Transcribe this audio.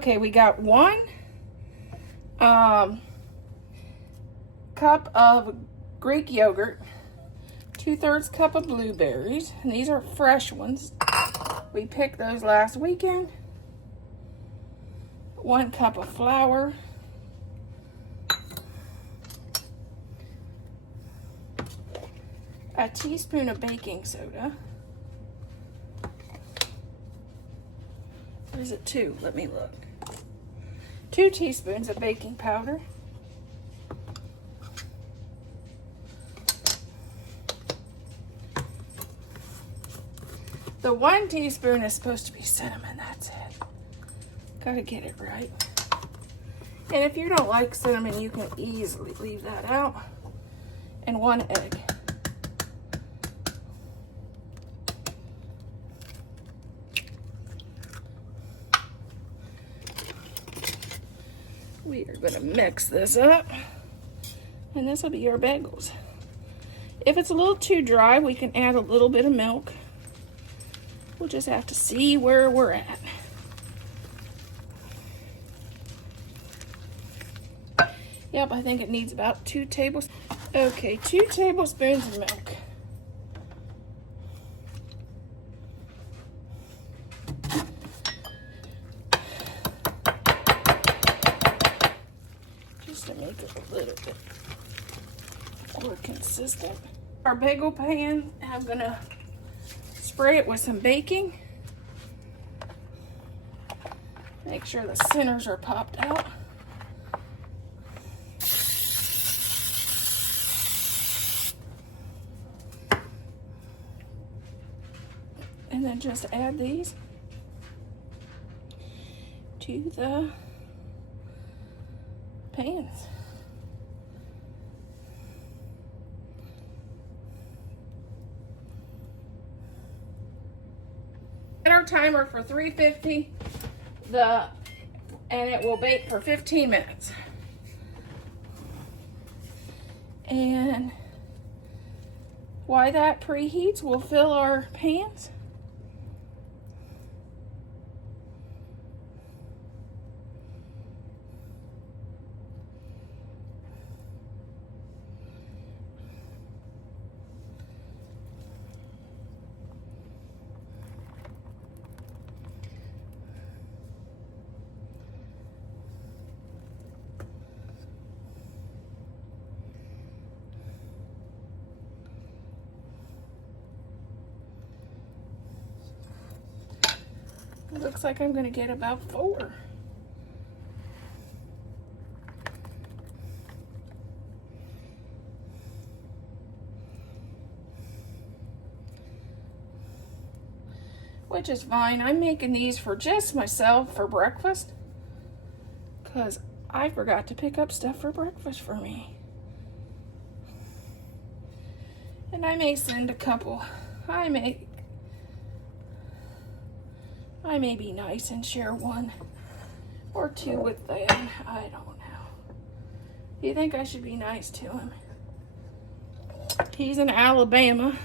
Okay, we got 1 cup of Greek yogurt, 2/3 cup of blueberries, and these are fresh ones. We picked those last weekend. 1 cup of flour, a teaspoon of baking soda. Or is it 2? Let me look. 2 teaspoons of baking powder. The 1 teaspoon is supposed to be cinnamon, that's it. Gotta get it right. And if you don't like cinnamon, you can easily leave that out. And 1 egg. We are gonna mix this up. And this will be our bagels. If it's a little too dry, we can add a little bit of milk. We'll just have to see where we're at. Yep, I think it needs about 2 tablespoons. Okay, 2 tablespoons of milk. Just to make it a little bit more consistent. Our bagel pan, I'm gonna spray it with some baking. Make sure the centers are popped out. And then just add these to the pans. Set our timer for 350 and it will bake for 15 minutes. And while that preheats, we'll fill our pans. It looks like I'm gonna get about 4. Which is fine. I'm making these for just myself for breakfast because I forgot to pick up stuff for breakfast for me. And I may send a couple. I may be nice and share 1 or 2 with them. I don't know. Do you think I should be nice to him? He's in Alabama.